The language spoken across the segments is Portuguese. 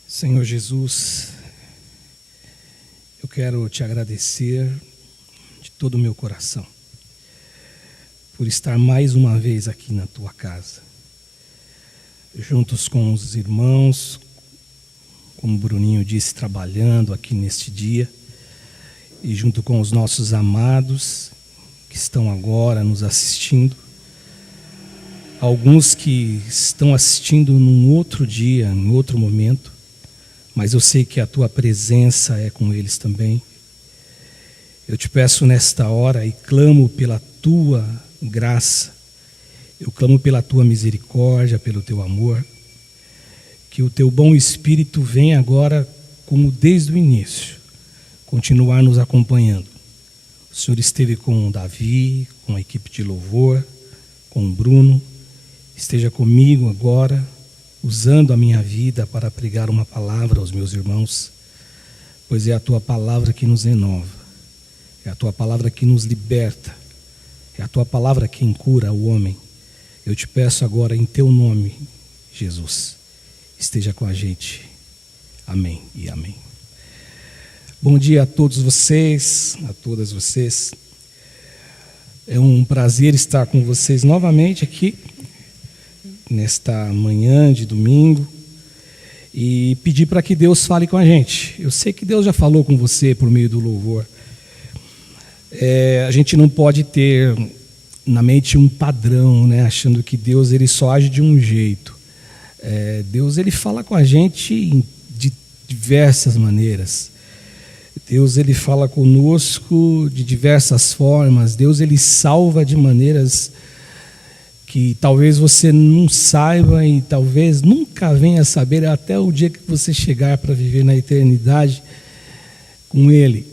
Senhor Jesus, eu quero te agradecer de todo o meu coração por estar mais uma vez aqui na tua casa, juntos com os irmãos, como o Bruninho disse, trabalhando aqui neste dia, e junto com os nossos amados que estão agora nos assistindo, alguns que estão assistindo num outro dia, em outro momento, mas eu sei que a tua presença é com eles também. Eu te peço nesta hora e clamo pela tua graça, eu clamo pela tua misericórdia, pelo teu amor, que o teu bom Espírito venha agora, como desde o início, continuar nos acompanhando. O Senhor esteve com o Davi, com a equipe de louvor, com o Bruno, esteja comigo agora, usando a minha vida para pregar uma palavra aos meus irmãos, pois é a tua palavra que nos renova, é a tua palavra que nos liberta, é a tua palavra quem cura o homem. Eu te peço agora em teu nome, Jesus, esteja com a gente. Amém e amém. Bom dia a todos vocês, a todas vocês. É um prazer estar com vocês novamente aqui, nesta manhã de domingo, e pedir para que Deus fale com a gente. Eu sei que Deus já falou com você por meio do louvor. A gente não pode ter na mente um padrão, né, achando que Deus ele só age de um jeito. Deus ele fala com a gente de diversas maneiras. Deus ele fala conosco de diversas formas. Deus ele salva de maneiras que talvez você não saiba e talvez nunca venha a saber até o dia que você chegar para viver na eternidade com Ele.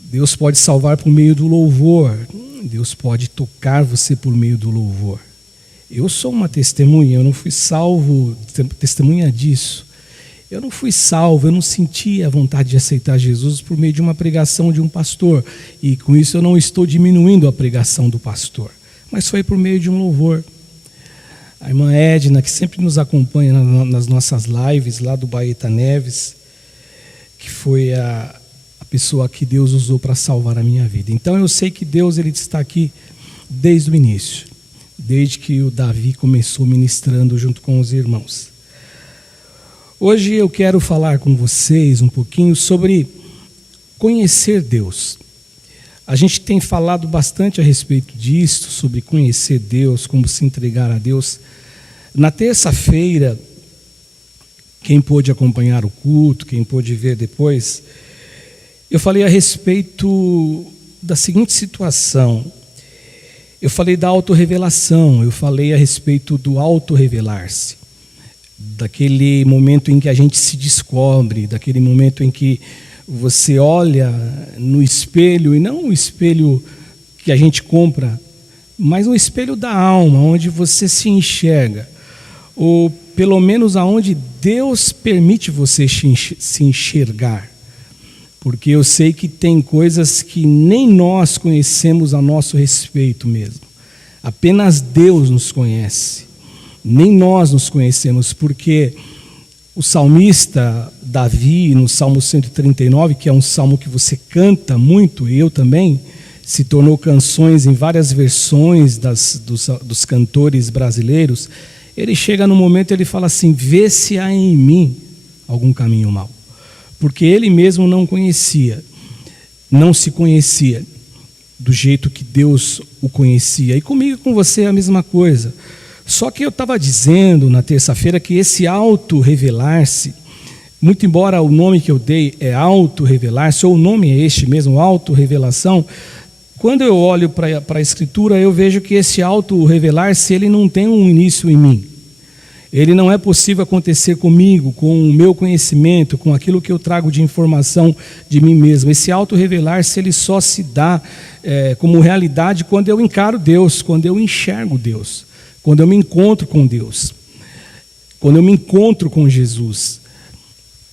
Deus pode salvar por meio do louvor, Deus pode tocar você por meio do louvor. Eu sou uma testemunha, eu não fui salvo, testemunha disso. Eu não fui salvo, eu não senti a vontade de aceitar Jesus por meio de uma pregação de um pastor. E com isso eu não estou diminuindo a pregação do pastor, mas foi por meio de um louvor. A irmã Edna, que sempre nos acompanha nas nossas lives lá do Baeta Neves, que foi a pessoa que Deus usou para salvar a minha vida. Então eu sei que Deus ele está aqui desde o início, desde que o Davi começou ministrando junto com os irmãos. Hoje eu quero falar com vocês um pouquinho sobre conhecer Deus. A gente tem falado bastante a respeito disso, sobre conhecer Deus, como se entregar a Deus. Na terça-feira, quem pôde acompanhar o culto, quem pôde ver depois, eu falei a respeito da seguinte situação. Eu falei da autorrevelação, eu falei a respeito do autorrevelar-se, daquele momento em que a gente se descobre, daquele momento em que você olha no espelho, e não o espelho que a gente compra, mas o espelho da alma, onde você se enxerga, ou pelo menos aonde Deus permite você se enxergar, porque eu sei que tem coisas que nem nós conhecemos a nosso respeito mesmo, apenas Deus nos conhece, nem nós nos conhecemos, porque o salmista Davi, no Salmo 139, que é um salmo que você canta muito, e eu também, se tornou canções em várias versões dos cantores brasileiros, ele chega no momento e ele fala assim: vê se há em mim algum caminho mau. Porque ele mesmo não conhecia, não se conhecia do jeito que Deus o conhecia. E comigo e com você é a mesma coisa. Só que eu estava dizendo na terça-feira que esse auto-revelar-se, muito embora o nome que eu dei é auto-revelar-se, ou o nome é este mesmo, auto-revelação, quando eu olho para a Escritura, eu vejo que esse auto-revelar-se, ele não tem um início em mim. Ele não é possível acontecer comigo, com o meu conhecimento, com aquilo que eu trago de informação de mim mesmo. Esse auto-revelar-se, ele só se dá como realidade quando eu encaro Deus, quando eu enxergo Deus. Quando eu me encontro com Deus, quando eu me encontro com Jesus.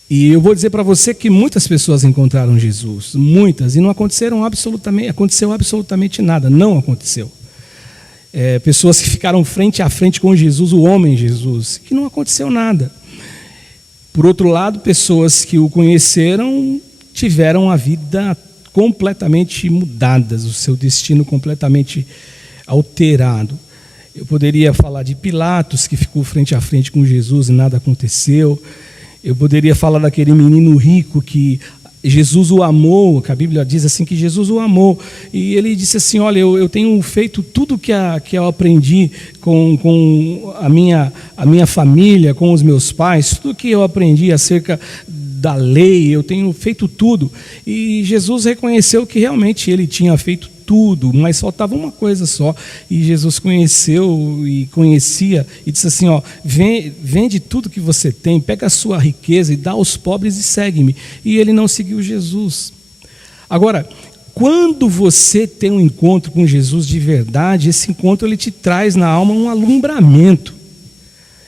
E eu vou dizer para você que muitas pessoas encontraram Jesus, muitas, e não aconteceu absolutamente nada, não aconteceu. Pessoas que ficaram frente a frente com Jesus, o homem Jesus, que não aconteceu nada. Por outro lado, pessoas que o conheceram tiveram a vida completamente mudadas, o seu destino completamente alterado. Eu poderia falar de Pilatos, que ficou frente a frente com Jesus e nada aconteceu. Eu poderia falar daquele menino rico que Jesus o amou, que a Bíblia diz assim, que Jesus o amou. E ele disse assim, olha, eu tenho feito tudo que eu aprendi com a minha família, com os meus pais, tudo que eu aprendi acerca da lei, eu tenho feito tudo. E Jesus reconheceu que realmente ele tinha feito tudo, mas faltava uma coisa só. E Jesus conheceu e conhecia e disse assim, ó, vende tudo que você tem, pega a sua riqueza e dá aos pobres e segue-me. E ele não seguiu Jesus. Agora, quando você tem um encontro com Jesus de verdade, esse encontro ele te traz na alma um alumbramento.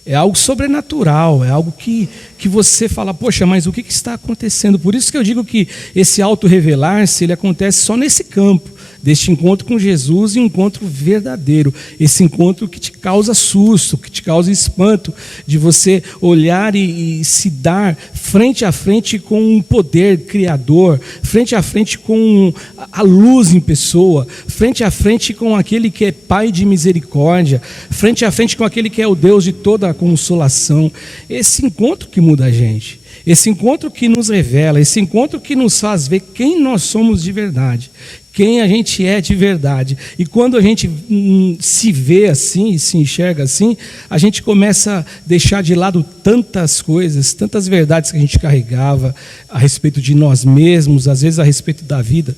É algo sobrenatural, é algo que você fala, poxa, mas o que está acontecendo? Por isso que eu digo que esse auto-revelar-se, ele acontece só nesse campo, deste encontro com Jesus e um encontro verdadeiro. Esse encontro que te causa susto, que te causa espanto, de você olhar e se dar frente a frente com um poder criador, frente a frente com a luz em pessoa, frente a frente com aquele que é Pai de misericórdia, frente a frente com aquele que é o Deus de toda a consolação. Esse encontro que muda a gente, esse encontro que nos revela, esse encontro que nos faz ver quem nós somos de verdade, quem a gente é de verdade. E quando a gente se vê assim, se enxerga assim, a gente começa a deixar de lado tantas coisas, tantas verdades que a gente carregava a respeito de nós mesmos, às vezes a respeito da vida.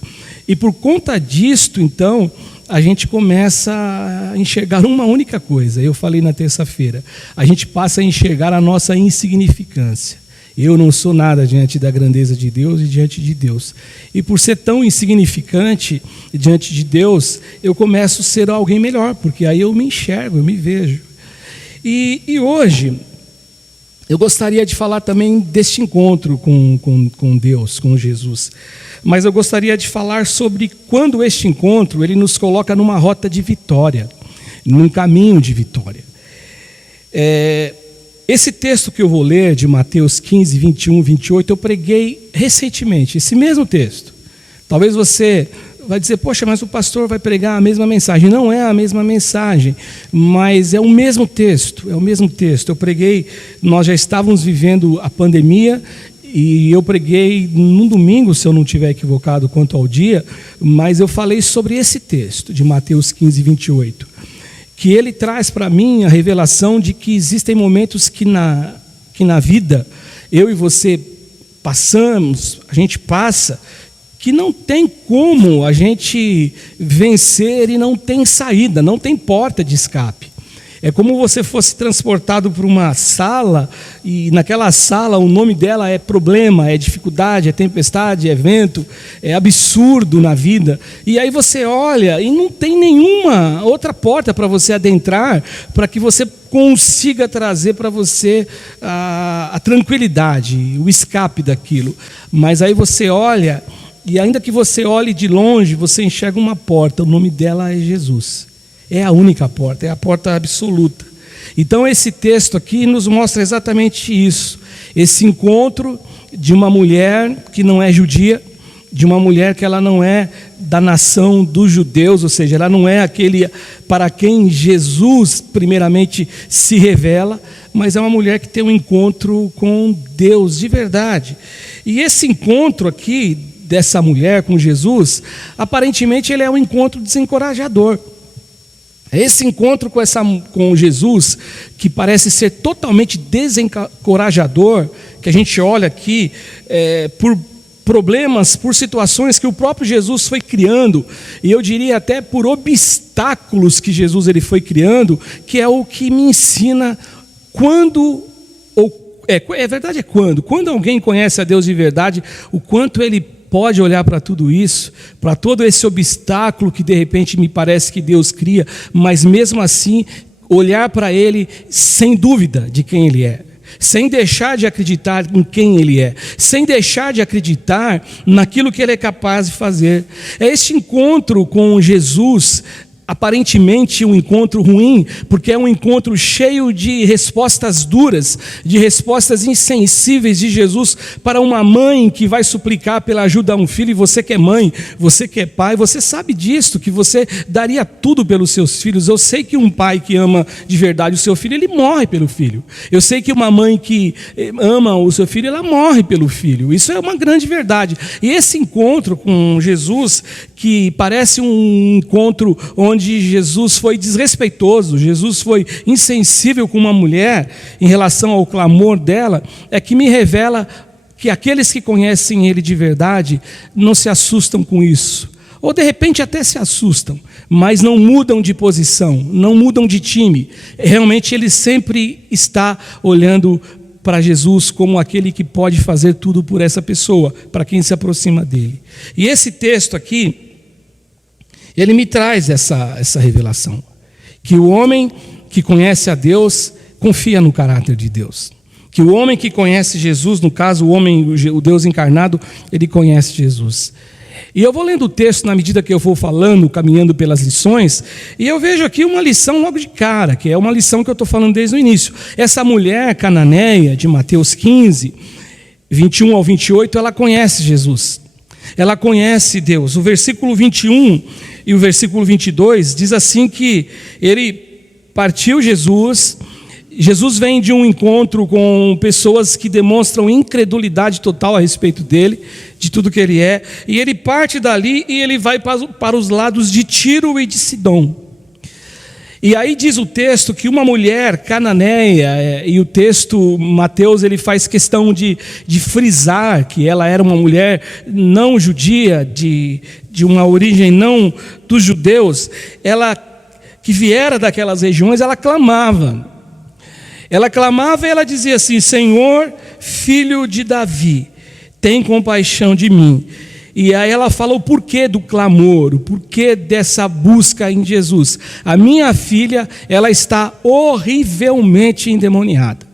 E por conta disto, então, a gente começa a enxergar uma única coisa. Eu falei na terça-feira, a gente passa a enxergar a nossa insignificância. Eu não sou nada diante da grandeza de Deus e diante de Deus. E por ser tão insignificante diante de Deus, eu começo a ser alguém melhor, porque aí eu me enxergo, eu me vejo. E hoje, eu gostaria de falar também deste encontro com Deus, com Jesus. Mas eu gostaria de falar sobre quando este encontro ele nos coloca numa rota de vitória, num caminho de vitória. Esse texto que eu vou ler, de Mateus 15, 21, 28, eu preguei recentemente, esse mesmo texto. Talvez você vai dizer, poxa, mas o pastor vai pregar a mesma mensagem. Não é a mesma mensagem, mas é o mesmo texto, Eu preguei, nós já estávamos vivendo a pandemia, e eu preguei num domingo, se eu não estiver equivocado quanto ao dia, mas eu falei sobre esse texto, de Mateus 15, 28. Que ele traz para mim a revelação de que existem momentos que na vida, eu e você passamos, a gente passa, que não tem como a gente vencer e não tem saída, não tem porta de escape. É como você fosse transportado para uma sala, e naquela sala o nome dela é problema, é dificuldade, é tempestade, é vento, é absurdo na vida. E aí você olha e não tem nenhuma outra porta para você adentrar, para que você consiga trazer para você a tranquilidade, o escape daquilo. Mas aí você olha, e ainda que você olhe de longe, você enxerga uma porta, o nome dela é Jesus. É a única porta, é a porta absoluta. Então esse texto aqui nos mostra exatamente isso. Esse encontro de uma mulher que não é judia, de uma mulher que ela não é da nação dos judeus, ou seja, ela não é aquele para quem Jesus primeiramente se revela, mas é uma mulher que tem um encontro com Deus de verdade. E esse encontro aqui dessa mulher com Jesus, aparentemente ele é um encontro desencorajador. Esse encontro com Jesus, que parece ser totalmente desencorajador, que a gente olha aqui por problemas, por situações que o próprio Jesus foi criando, e eu diria até por obstáculos que Jesus ele foi criando, que é o que me ensina quando alguém conhece a Deus de verdade, o quanto ele pode olhar para tudo isso, para todo esse obstáculo que de repente me parece que Deus cria, mas mesmo assim olhar para Ele sem dúvida de quem Ele é, sem deixar de acreditar em quem Ele é, sem deixar de acreditar naquilo que Ele é capaz de fazer. É este encontro com Jesus aparentemente um encontro ruim, porque é um encontro cheio de respostas duras, de respostas insensíveis de Jesus para uma mãe que vai suplicar pela ajuda a um filho. E você que é mãe, você que é pai, você sabe disso, que você daria tudo pelos seus filhos. Eu sei que um pai que ama de verdade o seu filho, ele morre pelo filho. Eu sei que uma mãe que ama o seu filho, ela morre pelo filho. Isso é uma grande verdade. E esse encontro com Jesus, que parece um encontro onde Jesus foi desrespeitoso, Jesus foi insensível com uma mulher em relação ao clamor dela, é que me revela que aqueles que conhecem Ele de verdade não se assustam com isso, ou de repente até se assustam, mas não mudam de posição, não mudam de time. Realmente ele sempre está olhando para Jesus como aquele que pode fazer tudo por essa pessoa, para quem se aproxima dele. E esse texto aqui, ele me traz essa revelação, que o homem que conhece a Deus confia no caráter de Deus, que o homem que conhece Jesus, no caso o Deus encarnado, ele conhece Jesus. E eu vou lendo o texto na medida que eu vou falando, caminhando pelas lições, e eu vejo aqui uma lição logo de cara, que é uma lição que eu estou falando desde o início. Essa mulher cananeia de Mateus 15, 21 ao 28, ela conhece Jesus, ela conhece Deus. O versículo 21 e o versículo 22 diz assim que ele partiu Jesus vem de um encontro com pessoas que demonstram incredulidade total a respeito dele, de tudo que ele é, e ele parte dali e ele vai para os lados de Tiro e de Sidom. E aí diz o texto que uma mulher cananeia, e o texto, Mateus, ele faz questão de frisar que ela era uma mulher não judia, de uma origem não dos judeus, ela que viera daquelas regiões, ela clamava e ela dizia assim: Senhor, filho de Davi, tem compaixão de mim. E aí ela fala o porquê do clamor, o porquê dessa busca em Jesus. A minha filha, ela está horrivelmente endemoniada.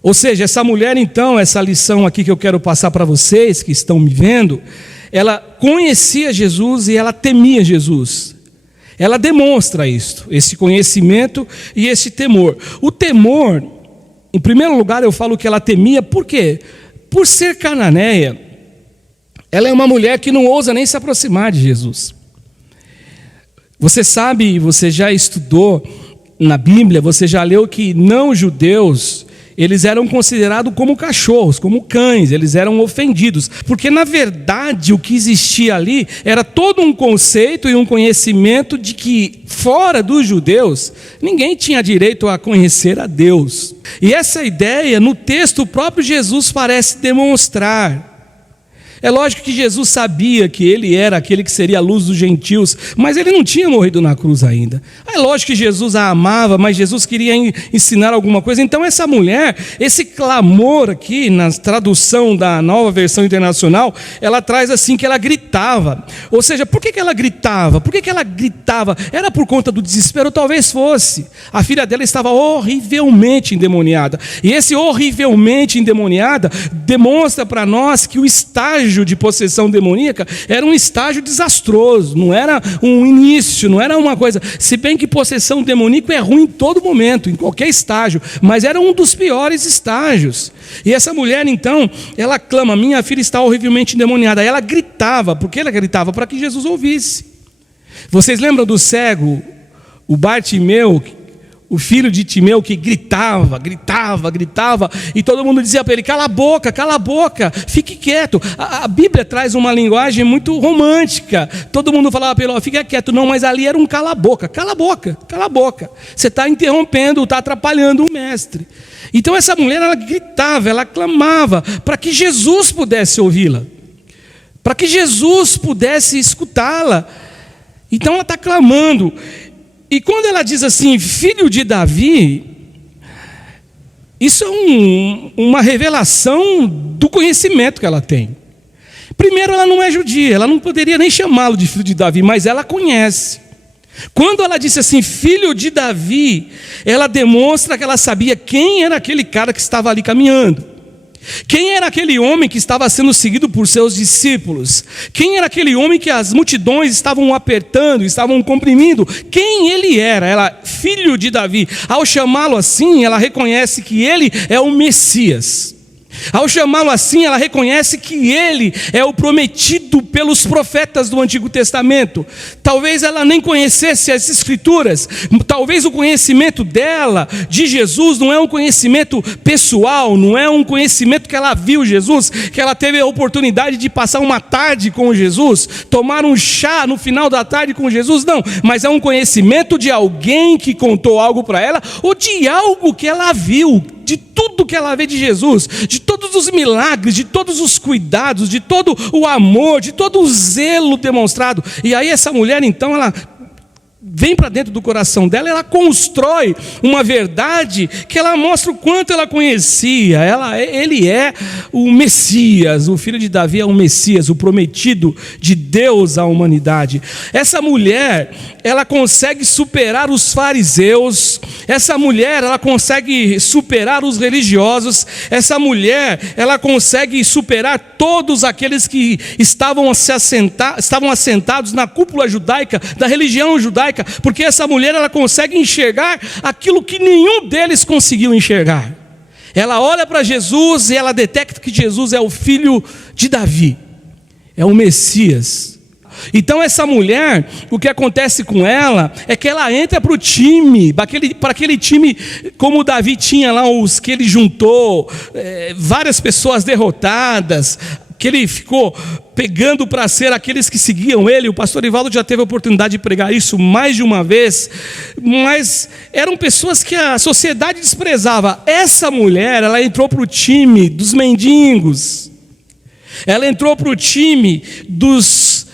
Ou seja, essa mulher então, essa lição aqui que eu quero passar para vocês que estão me vendo, ela conhecia Jesus e ela temia Jesus. Ela demonstra isto, esse conhecimento e esse temor. O temor, em primeiro lugar, eu falo que ela temia, por quê? Por ser cananeia, ela é uma mulher que não ousa nem se aproximar de Jesus. Você sabe, você já estudou na Bíblia, você já leu que não judeus, eles eram considerados como cachorros, como cães, eles eram ofendidos, porque na verdade o que existia ali era todo um conceito e um conhecimento de que fora dos judeus, ninguém tinha direito a conhecer a Deus. E essa ideia no texto o próprio Jesus parece demonstrar. É lógico que Jesus sabia que ele era aquele que seria a luz dos gentios, mas ele não tinha morrido na cruz ainda. É lógico que Jesus a amava, mas Jesus queria ensinar alguma coisa. Então essa mulher, esse clamor aqui, na tradução da Nova Versão Internacional, ela traz assim que ela gritava. Ou seja, por que ela gritava? Por que ela gritava? Era por conta do desespero? Talvez fosse. A filha dela estava horrivelmente endemoniada. E esse horrivelmente endemoniada demonstra para nós que o estágio de possessão demoníaca era um estágio desastroso, não era um início, não era uma coisa, se bem que possessão demoníaca é ruim em todo momento, em qualquer estágio, mas era um dos piores estágios. E essa mulher então, ela clama: minha filha está horrivelmente endemoniada. Ela gritava. Por que ela gritava? Para que Jesus ouvisse. Vocês lembram do cego, o Bartimeu, o filho de Timeu, que gritava, e todo mundo dizia para ele: cala a boca, fique quieto. A Bíblia traz uma linguagem muito romântica. Todo mundo falava para ele: fica quieto. Não, mas ali era um cala a boca. Você está interrompendo, está atrapalhando o mestre. Então essa mulher, ela gritava, ela clamava para que Jesus pudesse ouvi-la, para que Jesus pudesse escutá-la. Então ela está clamando. E quando ela diz assim, filho de Davi, isso é uma revelação do conhecimento que ela tem. Primeiro, ela não é judia, ela não poderia nem chamá-lo de filho de Davi, mas ela conhece. Quando ela disse assim, filho de Davi, ela demonstra que ela sabia quem era aquele cara que estava ali caminhando. Quem era aquele homem que estava sendo seguido por seus discípulos? Quem era aquele homem que as multidões estavam apertando, estavam comprimindo? Quem ele era? Ela, filho de Davi. Ao chamá-lo assim, ela reconhece que ele é o Messias. Ao chamá-lo assim, ela reconhece que ele é o prometido pelos profetas do Antigo Testamento. Talvez ela nem conhecesse as Escrituras, talvez o conhecimento dela de Jesus não é um conhecimento pessoal, não é um conhecimento que ela viu Jesus, que ela teve a oportunidade de passar uma tarde com Jesus, tomar um chá no final da tarde com Jesus, não, mas é um conhecimento de alguém que contou algo para ela, ou de algo que ela viu, de tudo que ela vê de Jesus, de todos os milagres, de todos os cuidados, de todo o amor, de todo o zelo demonstrado. E aí essa mulher então, ela vem para dentro do coração dela, ela constrói uma verdade que ela mostra o quanto ela conhecia. Ele é o Messias, o filho de Davi é o Messias, o prometido de Deus à humanidade. Essa mulher, ela consegue superar os fariseus, essa mulher, ela consegue superar os religiosos, essa mulher, ela consegue superar todos aqueles que estavam assentados na cúpula judaica, da religião judaica, porque essa mulher, ela consegue enxergar aquilo que nenhum deles conseguiu enxergar. Ela olha para Jesus e ela detecta que Jesus é o filho de Davi, é o Messias. Então essa mulher, o que acontece com ela é que ela entra para o time, para aquele time como Davi tinha lá, os que ele juntou, várias pessoas derrotadas, que ele ficou pegando para ser aqueles que seguiam ele. O pastor Ivaldo já teve a oportunidade de pregar isso mais de uma vez, mas eram pessoas que a sociedade desprezava. Essa mulher, ela entrou para o time dos mendigos, ela entrou para o time dos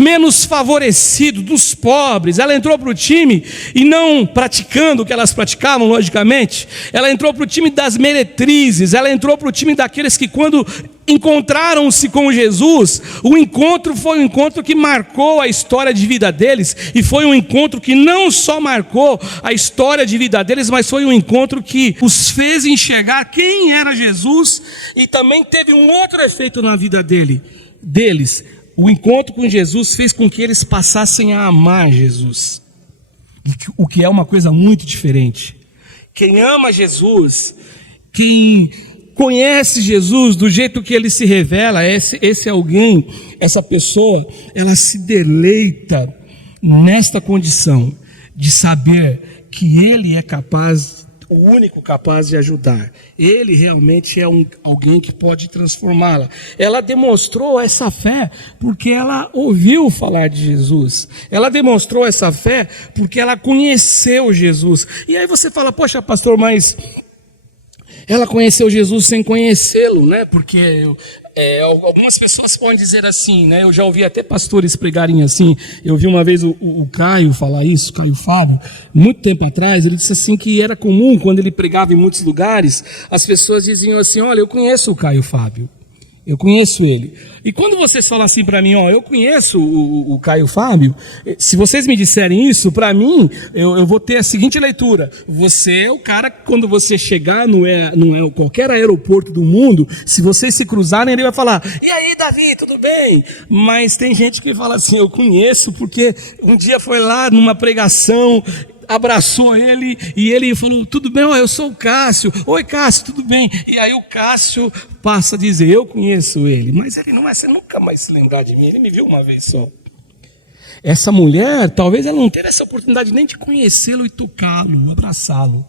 menos favorecidos, dos pobres. Ela entrou para o time, e não praticando o que elas praticavam, logicamente, ela entrou para o time das meretrizes, ela entrou para o time daqueles que, quando encontraram-se com Jesus, o encontro foi um encontro que marcou a história de vida deles, e foi um encontro que não só marcou a história de vida deles, mas foi um encontro que os fez enxergar quem era Jesus, e também teve um outro efeito na vida deles. O encontro com Jesus fez com que eles passassem a amar Jesus, o que é uma coisa muito diferente. Quem ama Jesus, quem conhece Jesus do jeito que ele se revela, esse alguém, essa pessoa, ela se deleita nesta condição de saber que ele é capaz, o único capaz de ajudar. Ele realmente é alguém que pode transformá-la. Ela demonstrou essa fé porque ela ouviu falar de Jesus. Ela demonstrou essa fé porque ela conheceu Jesus. E aí você fala, poxa pastor, mas ela conheceu Jesus sem conhecê-lo, né? Porque algumas pessoas podem dizer assim, né? Eu já ouvi até pastores pregarem assim. Eu vi uma vez o Caio falar isso, Caio Fábio, muito tempo atrás. Ele disse assim que era comum, quando ele pregava em muitos lugares, as pessoas diziam assim, olha, eu conheço o Caio Fábio, eu conheço ele. E quando vocês falam assim para mim, ó, eu conheço o Caio Fábio, se vocês me disserem isso, para mim, eu vou ter a seguinte leitura: você é o cara que, quando você chegar no qualquer aeroporto do mundo, se vocês se cruzarem, ele vai falar, e aí Davi, tudo bem? Mas tem gente que fala assim, eu conheço porque um dia foi lá numa pregação, abraçou ele e ele falou, tudo bem, eu sou o Cássio. Oi Cássio, tudo bem? E aí o Cássio passa a dizer, eu conheço ele, mas ele não vai nunca mais se lembrar de mim, ele me viu uma vez só. Essa mulher, talvez ela não tenha essa oportunidade nem de conhecê-lo e tocá-lo, abraçá-lo,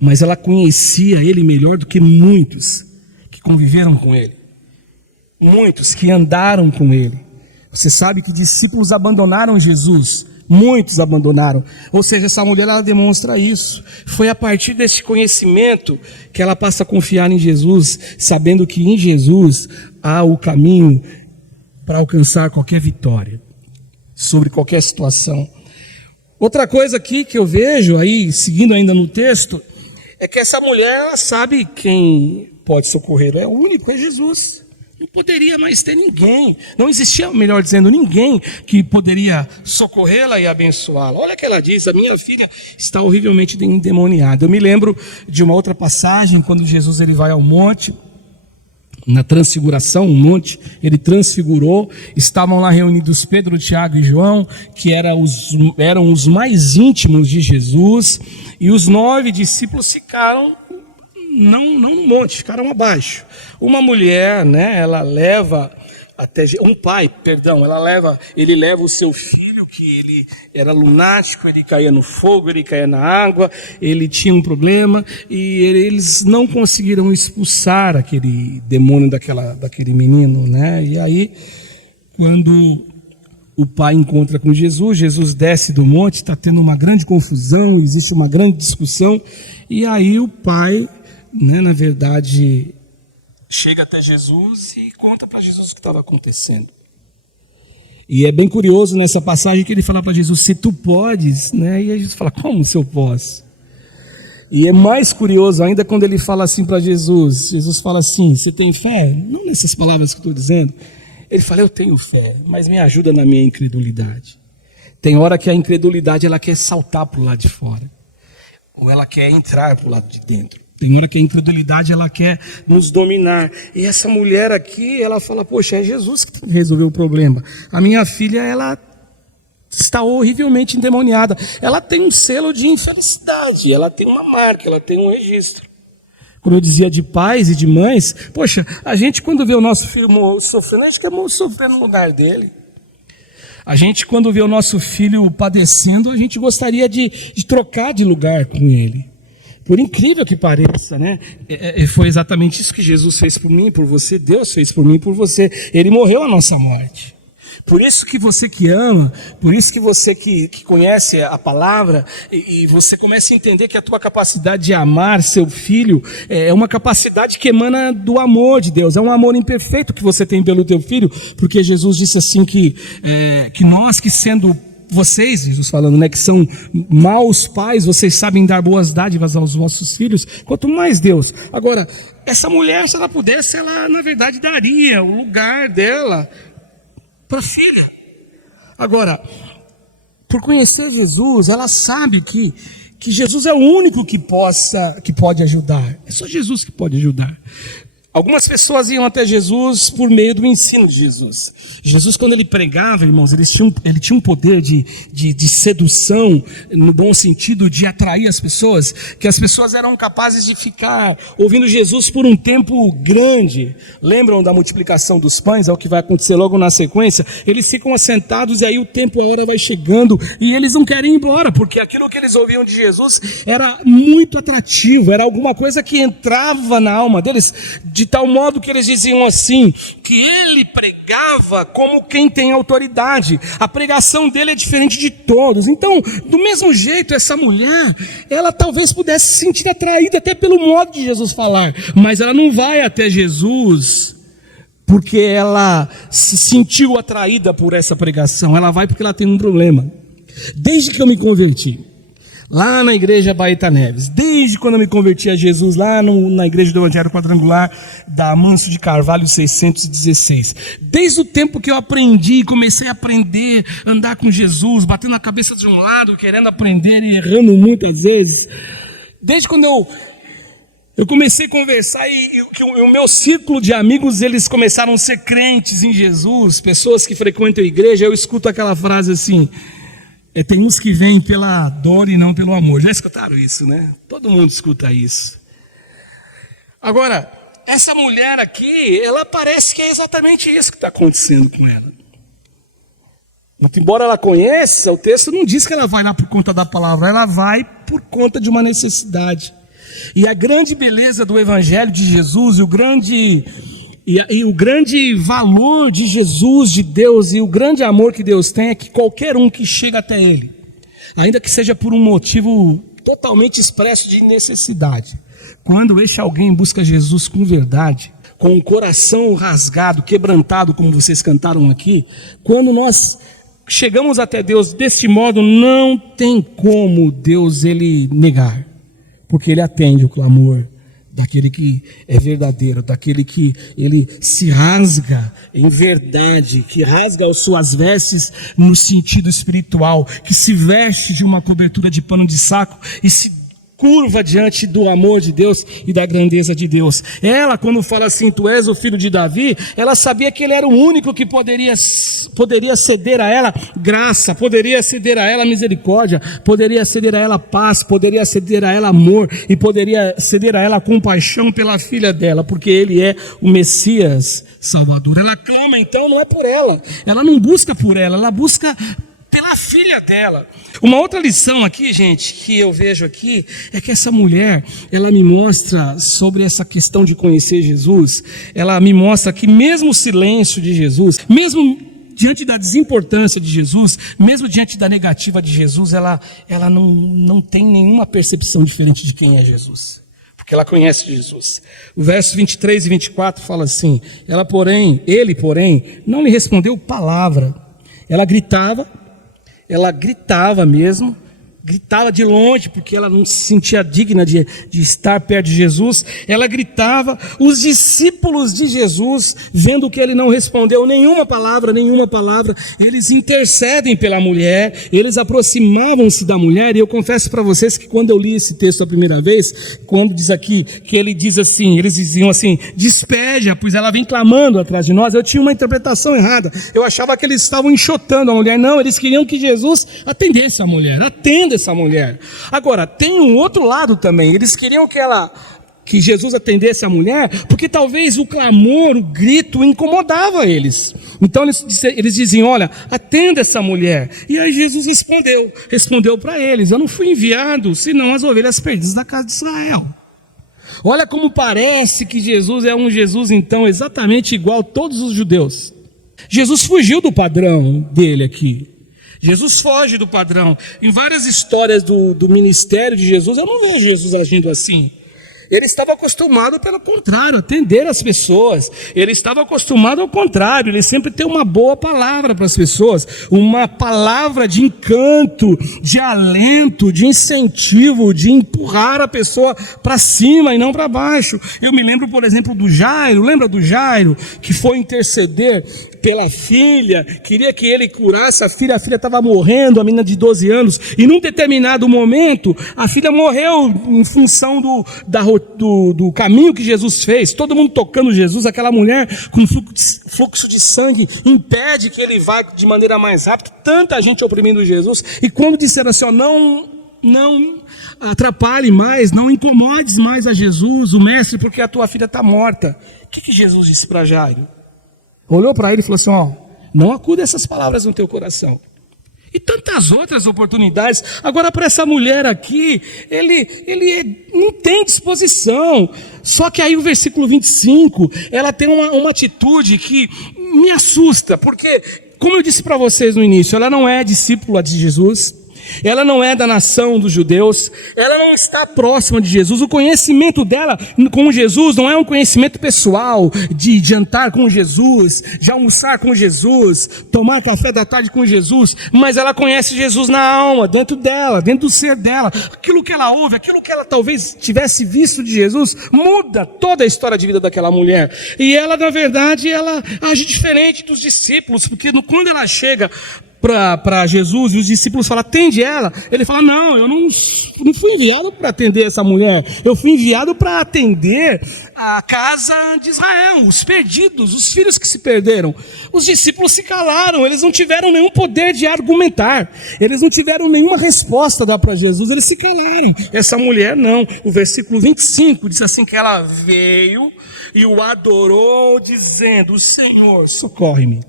mas ela conhecia ele melhor do que muitos que conviveram com ele, muitos que andaram com ele. Você sabe que discípulos abandonaram Jesus, muitos abandonaram. Ou seja, essa mulher, ela demonstra isso. Foi a partir desse conhecimento que ela passa a confiar em Jesus, sabendo que em Jesus há o caminho para alcançar qualquer vitória sobre qualquer situação. Outra coisa aqui que eu vejo aí, seguindo ainda no texto, é que essa mulher, ela sabe quem pode socorrer, é o único, é Jesus. Não poderia mais ter ninguém. Não existia, melhor dizendo, ninguém que poderia socorrê-la e abençoá-la. Olha o que ela diz: a minha filha está horrivelmente endemoniada. Eu me lembro de uma outra passagem, quando Jesus ele vai ao monte, na transfiguração, um monte, ele transfigurou, estavam lá reunidos Pedro, Tiago e João, que eram os mais íntimos de Jesus, e os 9 discípulos ficaram, não no monte, ficaram abaixo. Uma mulher, né, ela leva até, ele leva o seu filho, que ele era lunático, ele caía no fogo, ele caía na água, ele tinha um problema, e eles não conseguiram expulsar aquele demônio daquele menino, né? E aí, quando o pai encontra com Jesus, Jesus desce do monte, está tendo uma grande confusão, existe uma grande discussão, e aí o pai, né, na verdade, chega até Jesus e conta para Jesus o que estava acontecendo. E é bem curioso nessa passagem que ele fala para Jesus: se tu podes, né? E aí Jesus fala: como se eu posso? E é mais curioso ainda quando ele fala assim para Jesus. Jesus fala assim: você tem fé? Não nessas palavras que eu estou dizendo. Ele fala: eu tenho fé, mas me ajuda na minha incredulidade. Tem hora que a incredulidade ela quer saltar para o lado de fora, ou ela quer entrar para o lado de dentro. Tem hora que a incredulidade ela quer nos dominar. E essa mulher aqui, ela fala: poxa, é Jesus que tem que resolver o problema. A minha filha, ela está horrivelmente endemoniada. Ela tem um selo de infelicidade, ela tem uma marca, ela tem um registro. Como eu dizia de pais e de mães, poxa, a gente quando vê o nosso filho sofrendo, a gente quer sofrer no lugar dele. A gente quando vê o nosso filho padecendo, a gente gostaria de trocar de lugar com ele. Por incrível que pareça, né? Foi exatamente isso que Jesus fez por mim, por você. Deus fez por mim, por você. Ele morreu a nossa morte. Por isso que você que ama, por isso que você que conhece a palavra, e você começa a entender que a tua capacidade de amar seu filho é uma capacidade que emana do amor de Deus. É um amor imperfeito que você tem pelo teu filho, porque Jesus disse assim que nós que sendo vocês, Jesus falando, né, que são maus pais, vocês sabem dar boas dádivas aos vossos filhos, quanto mais Deus. Agora, essa mulher, se ela pudesse, ela na verdade daria o lugar dela para a filha. Agora, por conhecer Jesus, ela sabe que Jesus é o único que pode ajudar. É só Jesus que pode ajudar. Algumas pessoas iam até Jesus por meio do ensino de Jesus. Jesus, quando ele pregava, irmãos, ele tinha um poder de sedução, no bom sentido, de atrair as pessoas, que as pessoas eram capazes de ficar ouvindo Jesus por um tempo grande. Lembram da multiplicação dos pães? É o que vai acontecer logo na sequência. Eles ficam assentados e aí o tempo, a hora vai chegando e eles não querem ir embora, porque aquilo que eles ouviam de Jesus era muito atrativo, era alguma coisa que entrava na alma deles, de tal modo que eles diziam assim, que ele pregava como quem tem autoridade. A pregação dele é diferente de todos. Então, do mesmo jeito, essa mulher, ela talvez pudesse se sentir atraída até pelo modo de Jesus falar, mas ela não vai até Jesus porque ela se sentiu atraída por essa pregação. Ela vai porque ela tem um problema. Desde que eu me converti, lá na igreja Baeta Neves, desde quando eu me converti a Jesus, lá na igreja do Evangelho Quadrangular, da Manso de Carvalho 616, desde o tempo que eu aprendi, comecei a aprender, andar com Jesus, batendo a cabeça de um lado, querendo aprender e errando muitas vezes, desde quando eu comecei a conversar e o meu círculo de amigos, eles começaram a ser crentes em Jesus, pessoas que frequentam a igreja, eu escuto aquela frase assim: tem uns que vêm pela dor e não pelo amor. Já escutaram isso, né? Todo mundo escuta isso. Agora, essa mulher aqui, ela parece que é exatamente isso que está acontecendo com ela. Muito embora ela conheça, o texto não diz que ela vai lá por conta da palavra, ela vai por conta de uma necessidade. E a grande beleza do Evangelho de Jesus, o grande valor de Jesus, de Deus, e o grande amor que Deus tem é que qualquer um que chega até Ele, ainda que seja por um motivo totalmente expresso de necessidade, quando este alguém busca Jesus com verdade, com o coração rasgado, quebrantado, como vocês cantaram aqui, quando nós chegamos até Deus desse modo, não tem como Deus ele negar, porque Ele atende o clamor daquele que é verdadeiro, daquele que ele se rasga em verdade, que rasga as suas vestes no sentido espiritual, que se veste de uma cobertura de pano de saco e se curva diante do amor de Deus e da grandeza de Deus. Ela, quando fala assim, tu és o filho de Davi, ela sabia que ele era o único que poderia ceder a ela graça, poderia ceder a ela misericórdia, poderia ceder a ela paz, poderia ceder a ela amor e poderia ceder a ela compaixão pela filha dela, porque ele é o Messias Salvador. Ela clama então, não é por ela não busca por ela busca pela filha dela. Uma outra lição aqui, gente, que eu vejo aqui, é que essa mulher, ela me mostra sobre essa questão de conhecer Jesus, ela me mostra que mesmo o silêncio de Jesus, mesmo diante da desimportância de Jesus, mesmo diante da negativa de Jesus, ela não tem nenhuma percepção diferente de quem é Jesus, porque ela conhece Jesus. O verso 23 e 24 fala assim, ele, porém, não lhe respondeu palavra. Ela gritava mesmo, gritava de longe, porque ela não se sentia digna de estar perto de Jesus. Ela gritava. Os discípulos de Jesus, vendo que ele não respondeu nenhuma palavra, eles intercedem pela mulher, eles aproximavam-se da mulher. E eu confesso para vocês que quando eu li esse texto a primeira vez, quando diz aqui, que ele diz assim, eles diziam assim, despeja, pois ela vem clamando atrás de nós, eu tinha uma interpretação errada, eu achava que eles estavam enxotando a mulher. Não, eles queriam que Jesus atendesse a mulher, atenda essa mulher. Agora, tem um outro lado também, eles queriam que Jesus atendesse a mulher, porque talvez o clamor, o grito incomodava eles. Então eles diziam, olha, atenda essa mulher. E aí Jesus respondeu para eles, eu não fui enviado senão as ovelhas perdidas da casa de Israel. Olha como parece que Jesus é um Jesus então exatamente igual a todos os judeus. Jesus fugiu do padrão dele aqui. Jesus foge do padrão. Em várias histórias do ministério de Jesus, eu não vejo Jesus agindo assim. Ele estava acostumado, pelo contrário, a atender as pessoas. Ele estava acostumado ao contrário, ele sempre tem uma boa palavra para as pessoas, uma palavra de encanto, de alento, de incentivo, de empurrar a pessoa para cima e não para baixo. Eu me lembro, por exemplo, do Jairo. Lembra do Jairo, que foi interceder pela filha, queria que ele curasse a filha estava morrendo, a menina de 12 anos, e num determinado momento, a filha morreu em função do caminho que Jesus fez, todo mundo tocando Jesus, aquela mulher com fluxo de sangue, impede que ele vá de maneira mais rápida, tanta gente oprimindo Jesus, e quando disseram assim, ó, não atrapalhe mais, não incomodes mais a Jesus, o mestre, porque a tua filha está morta. O que Jesus disse para Jairo? Olhou para ele e falou assim, ó, não acuda essas palavras no teu coração. E tantas outras oportunidades. Agora para essa mulher aqui, ele não tem disposição. Só que aí o versículo 25, ela tem uma atitude que me assusta, porque, como eu disse para vocês no início, ela não é discípula de Jesus, ela não é da nação dos judeus, ela não está próxima de Jesus. O conhecimento dela com Jesus não é um conhecimento pessoal, de jantar com Jesus, de almoçar com Jesus, tomar café da tarde com Jesus, mas ela conhece Jesus na alma, dentro dela, dentro do ser dela. Aquilo que ela ouve, aquilo que ela talvez tivesse visto de Jesus, muda toda a história de vida daquela mulher. E ela, na verdade, ela age diferente dos discípulos, porque quando ela chega para Jesus e os discípulos falam, atende ela, ele fala, não, eu não fui enviado para atender essa mulher, eu fui enviado para atender a casa de Israel, os perdidos, os filhos que se perderam. Os discípulos se calaram, eles não tiveram nenhum poder de argumentar, eles não tiveram nenhuma resposta a dar para Jesus, eles se calaram. Essa mulher não. O versículo 25 diz assim, que ela veio e o adorou dizendo, Senhor, socorre-me.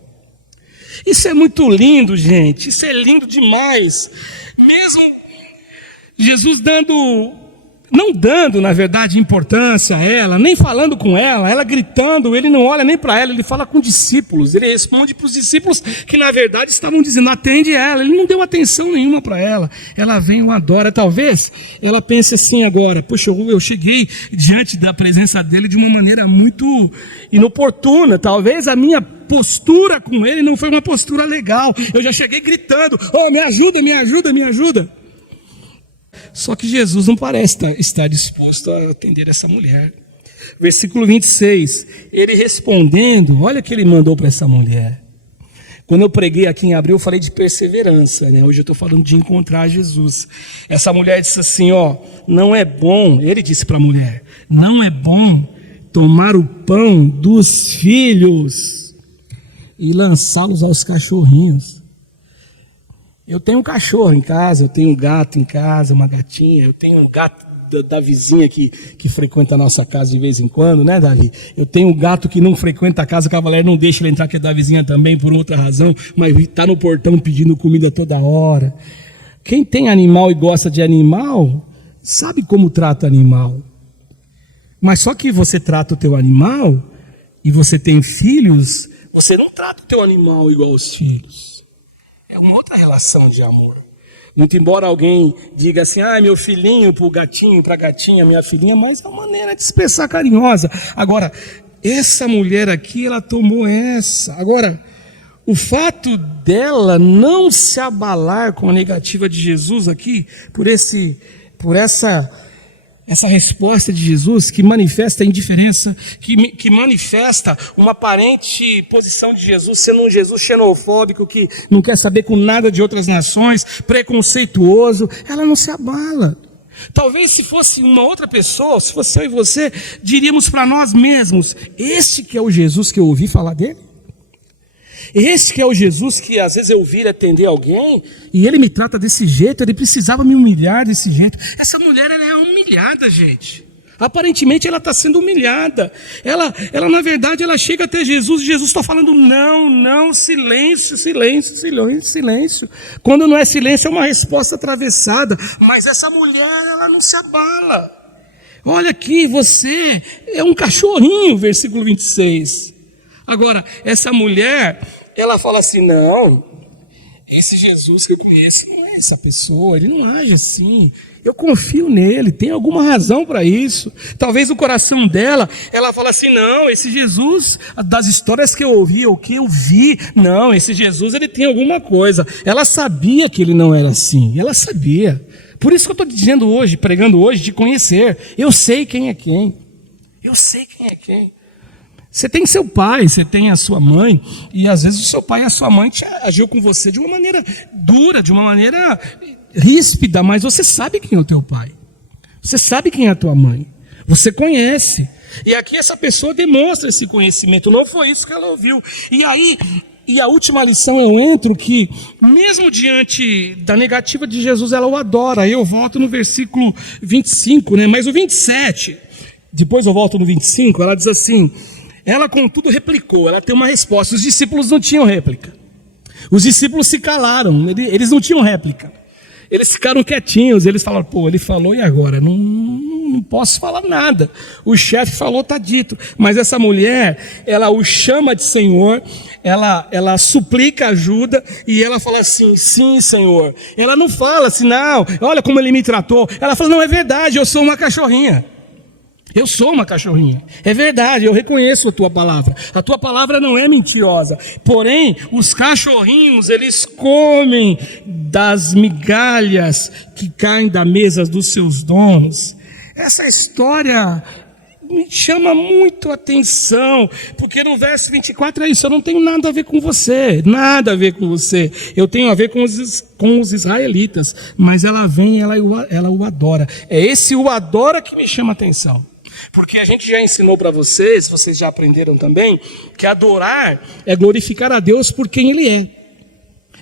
Isso é muito lindo, gente, isso é lindo demais. Mesmo Jesus não dando, na verdade, importância a ela, nem falando com ela gritando, ele não olha nem para ela, ele fala com discípulos, ele responde para os discípulos que na verdade estavam dizendo, atende ela, ele não deu atenção nenhuma para ela, ela vem e o adora. Talvez ela pense assim agora, poxa, eu cheguei diante da presença dele de uma maneira muito inoportuna, talvez a minha postura com ele não foi uma postura legal, eu já cheguei gritando, oh, me ajuda, me ajuda, me ajuda. Só que Jesus não parece estar disposto a atender essa mulher. Versículo 26, ele respondendo, olha o que ele mandou para essa mulher. Quando eu preguei aqui em abril, eu falei de perseverança, né? Hoje eu estou falando de encontrar Jesus. Essa mulher disse assim, não é bom, ele disse para a mulher, não é bom tomar o pão dos filhos e lançá-los aos cachorrinhos. Eu tenho um cachorro em casa, eu tenho um gato em casa, uma gatinha, eu tenho um gato da vizinha que frequenta a nossa casa de vez em quando, né, Davi? Eu tenho um gato que não frequenta a casa, o cavaleiro não deixa ele entrar, que é da vizinha também, por outra razão, mas está no portão pedindo comida toda hora. Quem tem animal e gosta de animal, sabe como trata animal. Mas só que você trata o teu animal, e você tem filhos, você não trata o teu animal igual aos filhos. É uma outra relação de amor. Muito embora alguém diga assim, meu filhinho para o gatinho, para a gatinha, minha filhinha, mas é uma maneira de expressar carinhosa. Agora, essa mulher aqui, ela tomou essa. Agora, o fato dela não se abalar com a negativa de Jesus aqui, por essa resposta de Jesus que manifesta a indiferença, que manifesta uma aparente posição de Jesus, sendo um Jesus xenofóbico, que não quer saber com nada de outras nações, preconceituoso, ela não se abala. Talvez se fosse uma outra pessoa, se fosse eu e você, diríamos para nós mesmos, este que é o Jesus que eu ouvi falar dele? Esse que é o Jesus que às vezes eu vi atender alguém e ele me trata desse jeito, ele precisava me humilhar desse jeito. Essa mulher, ela é humilhada, gente. Aparentemente ela está sendo humilhada. Ela na verdade, ela chega até Jesus e Jesus está falando não, silêncio, silêncio, silêncio, silêncio. Quando não é silêncio é uma resposta atravessada. Mas essa mulher, ela não se abala. Olha aqui, você é um cachorrinho, versículo 26. Agora, essa mulher, ela fala assim, não, esse Jesus que eu conheço não é essa pessoa, ele não age assim, eu confio nele, tem alguma razão para isso. Talvez o coração dela, ela fala assim, não, esse Jesus, das histórias que eu ouvi, ou que eu vi, não, esse Jesus, ele tem alguma coisa. Ela sabia que ele não era assim, ela sabia. Por isso que eu estou dizendo hoje, pregando hoje, de conhecer. Eu sei quem é quem, eu sei quem é quem. Você tem seu pai, você tem a sua mãe, e às vezes o seu pai e a sua mãe agiu com você de uma maneira dura, de uma maneira ríspida, mas você sabe quem é o teu pai, você sabe quem é a tua mãe, você conhece, e aqui essa pessoa demonstra esse conhecimento, não foi isso que ela ouviu. E a última lição eu entro que, mesmo diante da negativa de Jesus, ela o adora. Aí eu volto no versículo 25, né? Mas o 27, depois eu volto no 25, ela diz assim... Ela, contudo, replicou, ela tem uma resposta. Os discípulos não tinham réplica. Os discípulos se calaram, eles não tinham réplica. Eles ficaram quietinhos, eles falaram, ele falou e agora? Não posso falar nada. O chefe falou, está dito. Mas essa mulher, ela o chama de Senhor, ela suplica ajuda e ela fala assim, sim, Senhor. Ela não fala assim, não, olha como ele me tratou. Ela fala, não, é verdade, eu sou uma cachorrinha. Eu sou uma cachorrinha, é verdade, eu reconheço a tua palavra não é mentirosa, porém, os cachorrinhos, eles comem das migalhas que caem da mesa dos seus donos. Essa história me chama muito a atenção, porque no verso 24 é isso, eu não tenho nada a ver com você, eu tenho a ver com os israelitas, mas ela vem, ela o adora, é esse o adora que me chama a atenção. Porque a gente já ensinou para vocês já aprenderam também, que adorar é glorificar a Deus por quem Ele é.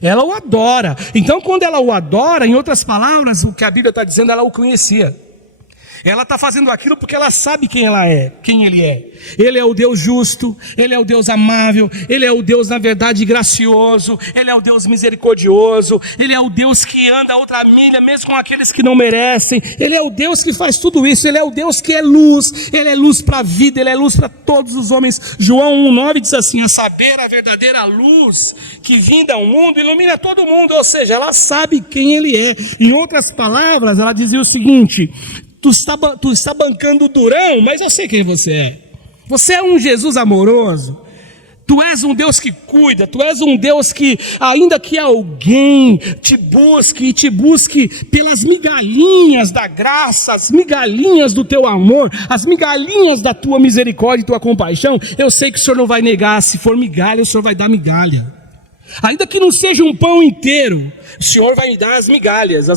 Ela o adora. Então, quando ela o adora, em outras palavras, o que a Bíblia está dizendo, ela o conhecia. Ela está fazendo aquilo porque ela sabe quem ela é, quem Ele é. Ele é o Deus justo, Ele é o Deus amável, Ele é o Deus, na verdade, gracioso, Ele é o Deus misericordioso, Ele é o Deus que anda outra milha, mesmo com aqueles que não merecem. Ele é o Deus que faz tudo isso, Ele é o Deus que é luz, Ele é luz para a vida, Ele é luz para todos os homens. João 1,9 diz assim, a saber, a verdadeira luz que vinda ao mundo, ilumina todo mundo, ou seja, ela sabe quem Ele é. Em outras palavras, ela dizia o seguinte, tu está bancando o durão, mas eu sei quem você é. Você é um Jesus amoroso. Tu és um Deus que cuida, Tu és um Deus que, ainda que alguém te busque pelas migalhinhas da graça, as migalhinhas do Teu amor, as migalhinhas da Tua misericórdia e Tua compaixão, eu sei que o Senhor não vai negar. Se for migalha, o Senhor vai dar migalha. Ainda que não seja um pão inteiro, o Senhor vai me dar as migalhas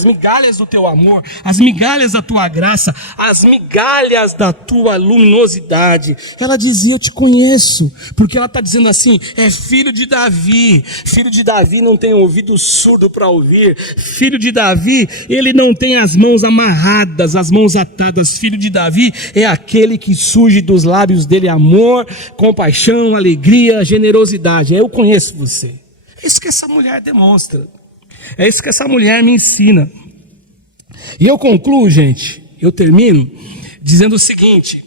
do Teu amor, as migalhas da Tua graça, as migalhas da Tua luminosidade. Ela dizia: eu te conheço, porque ela está dizendo assim, é filho de Davi não tem ouvido surdo para ouvir, filho de Davi, ele não tem as mãos amarradas, as mãos atadas, filho de Davi é aquele que surge dos lábios dele amor, compaixão, alegria, generosidade. Eu conheço você. É isso que essa mulher demonstra. É isso que essa mulher me ensina. E eu concluo, gente, eu termino dizendo o seguinte,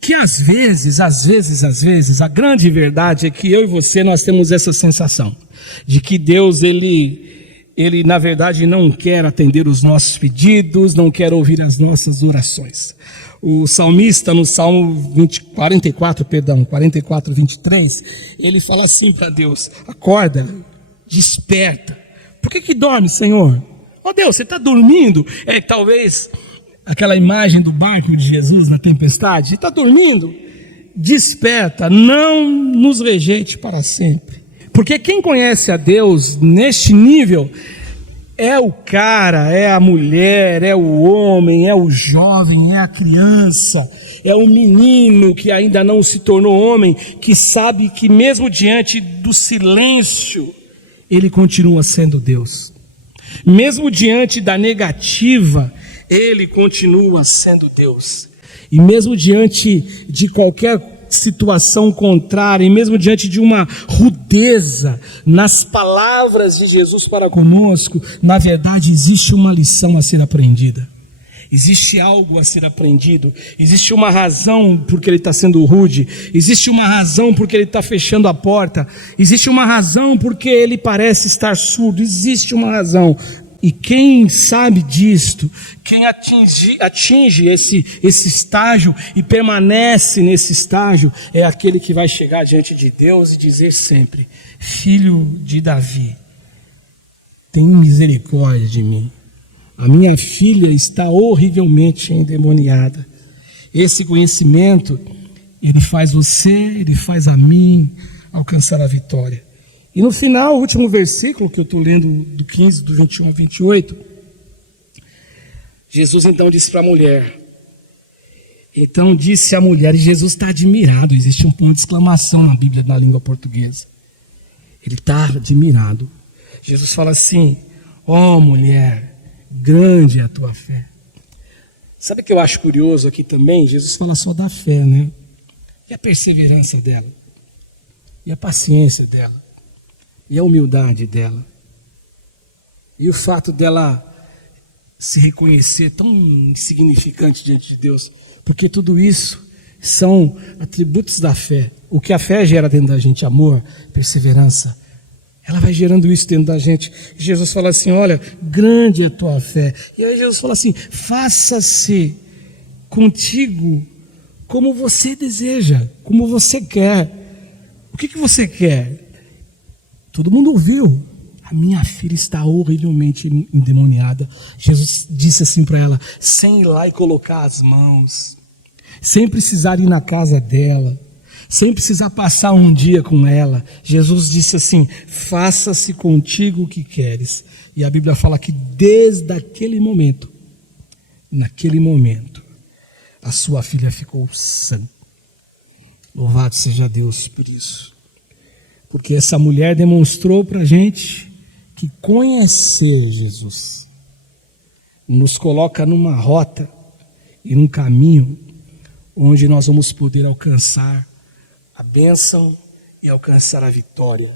que às vezes, a grande verdade é que eu e você, nós temos essa sensação de que Deus, ele na verdade não quer atender os nossos pedidos, não quer ouvir as nossas orações. O salmista, no Salmo 44, 23, ele fala assim para Deus: acorda, desperta. Por que dorme, Senhor? Oh Deus, você está dormindo? Talvez aquela imagem do barco de Jesus na tempestade. Você está dormindo? Desperta, não nos rejeite para sempre. Porque quem conhece a Deus neste nível é o cara, é a mulher, é o homem, é o jovem, é a criança, é o menino que ainda não se tornou homem, que sabe que mesmo diante do silêncio, ele continua sendo Deus. Mesmo diante da negativa, ele continua sendo Deus. E mesmo diante de qualquer situação contrária, e mesmo diante de uma rudeza nas palavras de Jesus para conosco, na verdade existe uma lição a ser aprendida. Existe algo a ser aprendido, existe uma razão porque ele está sendo rude, existe uma razão porque ele está fechando a porta, existe uma razão porque ele parece estar surdo, existe uma razão. E quem sabe disto, quem atinge esse estágio e permanece nesse estágio, é aquele que vai chegar diante de Deus e dizer sempre: filho de Davi, tem misericórdia de mim. A minha filha está horrivelmente endemoniada. Esse conhecimento, ele faz você, ele faz a mim alcançar a vitória. E no final, o último versículo que eu estou lendo, do 15, do 21 ao 28, Jesus então disse para a mulher. Então disse a mulher, e Jesus está admirado, existe um ponto de exclamação na Bíblia, na língua portuguesa. Ele está admirado. Jesus fala assim: ó mulher, grande é a tua fé. Sabe o que eu acho curioso aqui também? Jesus fala só da fé, né? E a perseverança dela? E a paciência dela? E a humildade dela? E o fato dela se reconhecer tão insignificante diante de Deus? Porque tudo isso são atributos da fé. O que a fé gera dentro da gente: amor, perseverança. Ela vai gerando isso dentro da gente. E Jesus fala assim: olha, grande é a tua fé. E aí Jesus fala assim: faça-se contigo como você deseja, como você quer. O que você quer? Todo mundo ouviu. A minha filha está horrivelmente endemoniada. Jesus disse assim para ela, sem ir lá e colocar as mãos, sem precisar ir na casa dela, sem precisar passar um dia com ela. Jesus disse assim: faça-se contigo o que queres. E a Bíblia fala que desde aquele momento, naquele momento, a sua filha ficou sã. Louvado seja Deus por isso. Porque essa mulher demonstrou para a gente que conhecer Jesus nos coloca numa rota e num caminho onde nós vamos poder alcançar a bênção e alcançar a vitória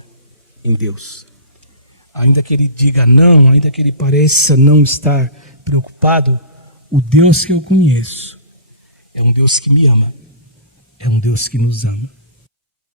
em Deus. Ainda que ele diga não, ainda que ele pareça não estar preocupado, o Deus que eu conheço é um Deus que me ama, é um Deus que nos ama.